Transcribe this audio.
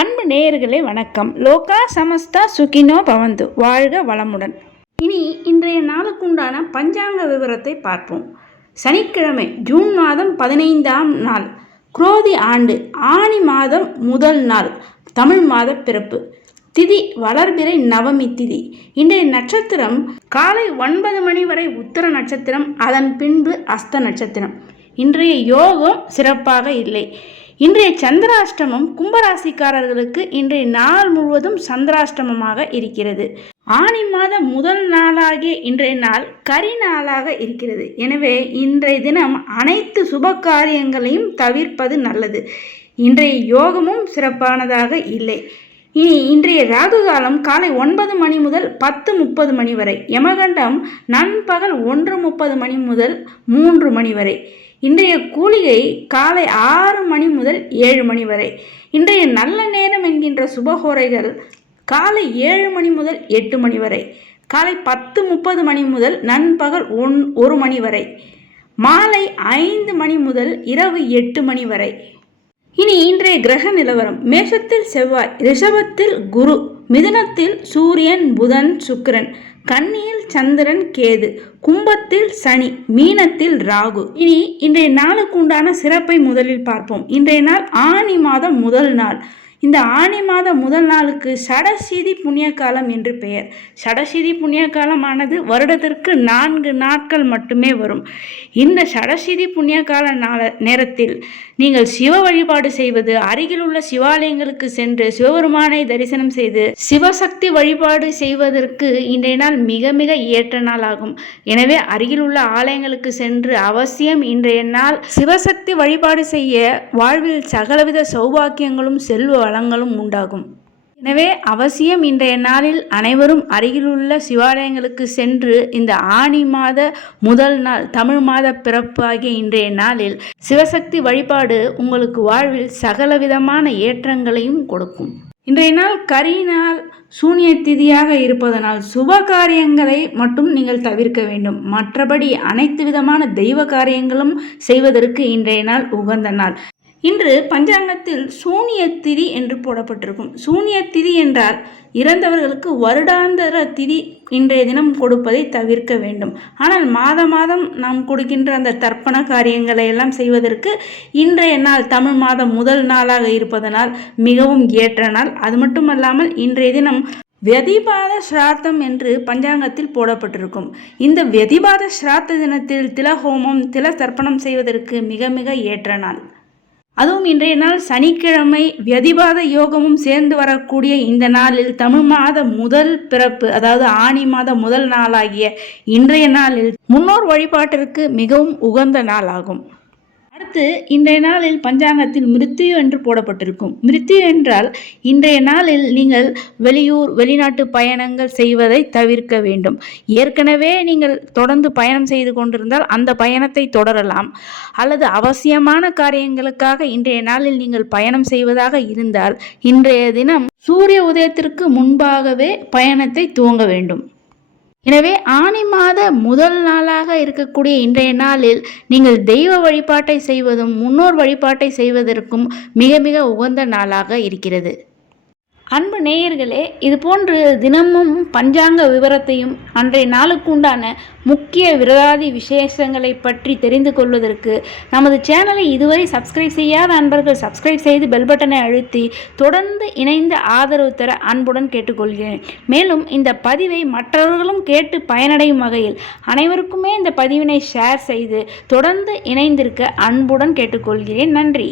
அன்பு நேயர்களே வணக்கம். லோகா சமஸ்தா சுகினோ பவந்து, வாழ்க வளமுடன். இனி இன்றைய நாளுக்குண்டான பஞ்சாங்க விவரத்தை பார்ப்போம். சனிக்கிழமை ஜூன் மாதம் 15ஆம் நாள், குரோதி ஆண்டு ஆனி மாதம் முதல் நாள், தமிழ் மாத பிறப்பு. திதி வளர்பிறை நவமி திதி. இன்றைய நட்சத்திரம் காலை 9 மணி வரை உத்தர நட்சத்திரம், அதன் பின்பு அஸ்த நட்சத்திரம். இன்றைய யோகம் சிறப்பாக இல்லை. இன்றைய சந்திராஷ்டமம் கும்பராசிக்காரர்களுக்கு இன்றைய நாள் முழுவதும் சந்திராஷ்டமமாக இருக்கிறது. ஆனி மாத முதல் நாளாகிய இன்றைய நாள் கரி நாளாக இருக்கிறது. எனவே இன்றைய தினம் அனைத்து சுப காரியங்களையும் தவிர்ப்பது நல்லது. இன்றைய யோகமும் சிறப்பானதாக இல்லை. இனி இன்றைய ராகு காலம் காலை 9 மணி முதல் 10:30 மணி வரை, யமகண்டம் நண்பகல் 1:30 மணி முதல் 3 மணி வரை. இன்றைய கூலிகை காலை 6 மணி முதல் 7 மணி வரை. இன்றைய நல்ல நேரம் என்கின்ற சுபஹோரைகள் காலை 7 மணி முதல் 8 மணி வரை, காலை 10:30 மணி முதல் நண்பகல் 1 மணி வரை, மாலை 5 மணி முதல் இரவு 8 மணி வரை. இனி இன்றைய கிரக நிலவரம். மேஷத்தில் செவ்வாய், ரிஷபத்தில் குரு, மிதுனத்தில் சூரியன் புதன் சுக்கிரன், கன்னியில் சந்திரன் கேது, கும்பத்தில் சனி, மீனத்தில் ராகு. இனி இன்றைய நாளுக்கு உண்டான சிறப்பை முதலில் பார்ப்போம். இன்றைய நாள் ஆனி மாதம் முதல் நாள். இந்த ஆனி மாத முதல் நாளுக்கு சடசீதி புண்ணிய காலம் என்று பெயர். சடசீதி புண்ணிய காலமானது வருடத்திற்கு 4 நாட்கள் மட்டுமே வரும். இந்த சடசீதி புண்ணிய கால நேரத்தில் நீங்கள் சிவ வழிபாடு செய்வது, அருகில் உள்ள சிவாலயங்களுக்கு சென்று சிவபெருமானை தரிசனம் செய்து சிவசக்தி வழிபாடு செய்வதற்கு இன்றைய நாள் மிக மிக ஏற்ற நாள் ஆகும். எனவே அருகில் உள்ள ஆலயங்களுக்கு சென்று அவசியம் இன்றைய நாள் சிவசக்தி வழிபாடு செய்ய வாழ்வில் சகலவித சௌபாக்கியங்களும் செல்வ வளங்களும் உண்டாகும். எனவே அவசியம் இன்றைய நாளில் அனைவரும் அருகிலுள்ள சிவாலயங்களுக்கு சென்று இந்த ஆனி மாத முதல் நாள் தமிழ் மாத பிறப்பாகிய இன்றைய நாளில் சிவசக்தி வழிபாடு உங்களுக்கு வாழ்வில் சகலவிதமான ஏற்றங்களையும் கொடுக்கும். இன்றைய நாள் கரி நாள், சூனிய திதியாக இருப்பதனால் சுப காரியங்களை மட்டும் நீங்கள் தவிர்க்க வேண்டும். மற்றபடி அனைத்து விதமான தெய்வ காரியங்களும் செய்வதற்கு இன்றைய நாள் உகந்த நாள். இன்று பஞ்சாங்கத்தில் சூனிய திதி என்று போடப்பட்டிருக்கும். சூனிய திதி என்றால் இறந்தவர்களுக்கு வருடாந்திர திதி இன்றைய தினம் கொடுப்பதை தவிர்க்க வேண்டும். ஆனால் மாதம் நாம் கொடுக்கின்ற அந்த தர்ப்பண காரியங்களை எல்லாம் செய்வதற்கு இன்றைய நாள் தமிழ் மாதம் முதல் நாளாக இருப்பதனால் மிகவும் ஏற்ற நாள். அது மட்டுமல்லாமல் இன்றைய தினம் வெதிபாத ஸ்ராத்தம் என்று பஞ்சாங்கத்தில் போடப்பட்டிருக்கும். இந்த வெதிபாத ஸ்ராத்த தினத்தில் திலஹோமம், தில தர்ப்பணம் செய்வதற்கு மிக மிக ஏற்ற நாள். அதுவும் இன்றைய நாள் சனிக்கிழமை வியதிபாத யோகமும் சேர்ந்து வரக்கூடிய இந்த நாளில் தமிழ் மாத முதல் பிறப்பு, அதாவது ஆனி மாத முதல் நாளாகிய இன்றைய நாளில் முன்னோர் வழிபாட்டிற்கு மிகவும் உகந்த நாள் ஆகும். அடுத்து இன்றைய நாளில் பஞ்சாங்கத்தில் மிருத்யு என்று போடப்பட்டிருக்கும். மிருத்யு என்றால் இன்றைய நாளில் நீங்கள் வெளியூர் வெளிநாட்டு பயணங்கள் செய்வதை தவிர்க்க வேண்டும். ஏற்கனவே நீங்கள் தொடர்ந்து பயணம் செய்து கொண்டிருந்தால் அந்த பயணத்தை தொடரலாம். அல்லது அவசியமான காரியங்களுக்காக இன்றைய நாளில் நீங்கள் பயணம் செய்வதாக இருந்தால் இன்றைய தினம் சூரிய உதயத்திற்கு முன்பாகவே பயணத்தை துவங்க வேண்டும். எனவே ஆனி மாத முதல் நாளாக இருக்கக்கூடிய இன்றைய நாளில் நீங்கள் தெய்வ வழிபாட்டை செய்வதும் முன்னோர் வழிபாட்டை செய்வதற்கும் மிக மிக உகந்த நாளாக இருக்கிறது. அன்பு நேயர்களே, இது போன்று தினமும் பஞ்சாங்க விவரத்தையும் அன்றைய நாளுக்கு உண்டான முக்கிய விரதாதி விசேஷங்களை பற்றி தெரிந்து கொள்வதற்கு நமது சேனலை இதுவரை சப்ஸ்கிரைப் செய்யாத அன்பர்கள் சப்ஸ்கிரைப் செய்து பெல் பட்டனை அழுத்தி தொடர்ந்து இணைந்து ஆதரவு தர அன்புடன் கேட்டுக்கொள்கிறேன். மேலும் இந்த பதிவை மற்றவர்களும் கேட்டு பயனடையும் வகையில் அனைவருக்குமே இந்த பதிவினை ஷேர் செய்து தொடர்ந்து இணைந்திருக்க அன்புடன் கேட்டுக்கொள்கிறேன். நன்றி.